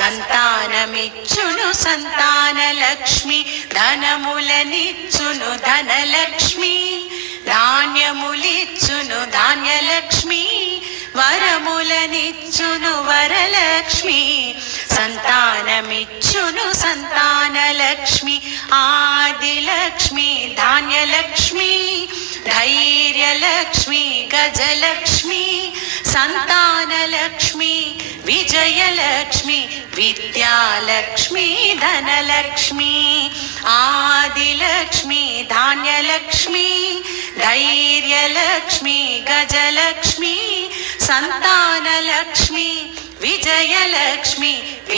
సంతానమిచ్చును Santana Lakshmi, ధనములనిచ్చును Dhanalakshmi, ధాన్యములిచ్చును Dhanyalakshmi, వరములనిచ్చును Varalakshmi. సంతానమిచ్చును Santana Lakshmi, Adilakshmi Dhanyalakshmi, Dhairyalakshmi Gajalakshmi, Santana Lakshmi Vijayalakshmi, Vidyalakshmi Dhanalakshmi. Adilakshmi Dhanyalakshmi, Dhairyalakshmi Gajalakshmi, Santana Lakshmi Vijayalakshmi.